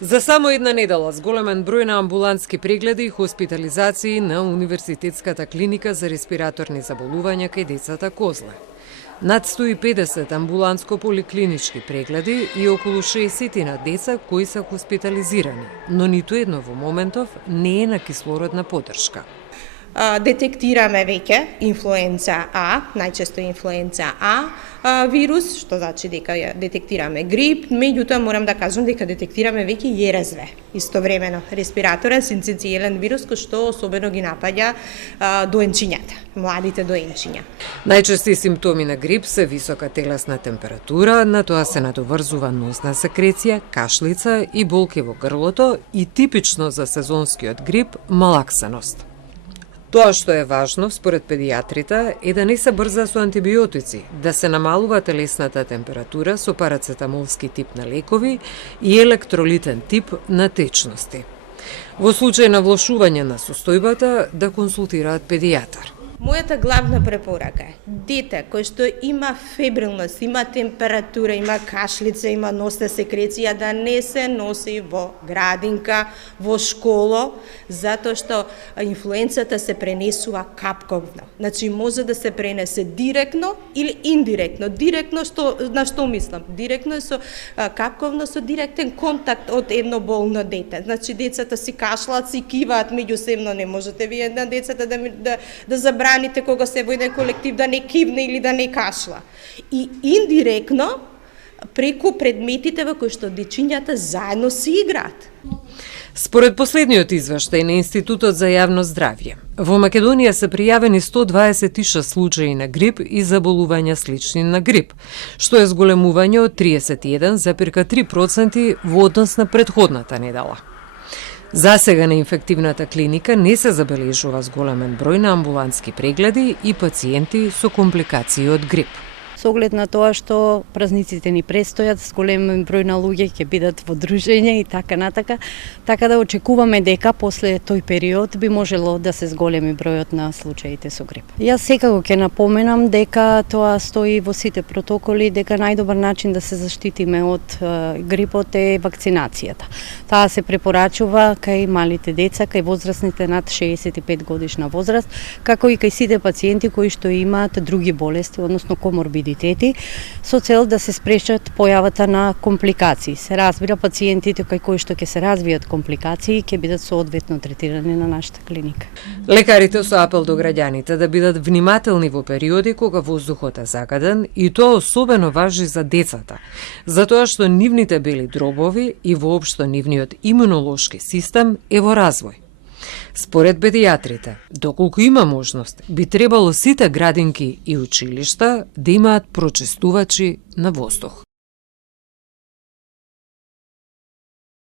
За само една недела зголемен број на амбулантски прегледи и хоспитализации на Универзитетската клиника за респираторни заболувања кај децата Козле. Над 150 амбулантско-поликлинички прегледи и околу 60 на деца кои се хоспитализирани, но ниту едно во моментов не е на кислородна поддршка. Детектираме веќе инфлуенца А, најчесто инфлуенца А вирус, што значи дека детектираме грип, меѓутоа морам да кажам дека детектираме веќе и РСВ, истовремено респираторен синцитиелен вирус кој што особено ги напаѓа доенчињата, младите доенчиња. Најчести симптоми на грип се висока телесна температура, на тоа се надоврзува носна секреција, кашлица и болки во грлото и типично за сезонскиот грип малаксеност. Тоа што е важно, според педијатрите, е да не се брза со антибиотици, да се намалува телесната температура со парацетамолски тип на лекови и електролитен тип на течности. Во случај на влошување на состојбата, да консултираат педијатар. Мојата главна препорака е дете кој што има фебрилност, има температура, има кашлица, има носна секреција, да не се носи во градинка, во школо, затоа што инфлуенцата се пренесува капковно. Значи може да се пренесе директно или индиректно. Директно на што мислам? Директно со капковно со директен контакт од едно болно дете. Значи децата си кашлаат, си киваат меѓусебно, не можете вие на децата да забраните кога се во еден колектив да не кивне или да не кашла. И индиректно преку предметите во кои што дечињата заедно си играат. Според последниот извештај на Институтот за јавно здравје, во Македонија се пријавени 126 случаи на грип и заболувања слични на грип, што е зголемување од 31,3% во однос на претходната недела. За сега на инфективната клиника не се забележува зголемен број на амбулантски прегледи и пациенти со компликации од грип. Со оглед на тоа што празниците ни престојат, голем број на луѓе ќе бидат во дружење и така натака, така да очекуваме дека после тој период би можело да се зголеми бројот на случаите со грип. Јас секако ќе напоменам дека тоа стои во сите протоколи, дека најдобар начин да се заштитиме од грипот е вакцинацијата. Таа се препорачува кај малите деца, кај возрастните над 65 годишна возраст, како и кај сите пациенти кои што имаат други болести, односно коморбидити, со цел да се спречат појавата на компликации. Се разбира, пациентите кај кои што ќе се развијат компликации ќе бидат соодветно третирани на нашата клиника. Лекарите со апел до граѓаните да бидат внимателни во периоди кога воздухот е загаден и тоа особено важи за децата, затоа што нивните бели дробови и воопшто нивниот имунолошки систем е во развој. Според педијатрите, доколку има можност, би требало сите градинки и училишта да имаат прочистувачи на воздух.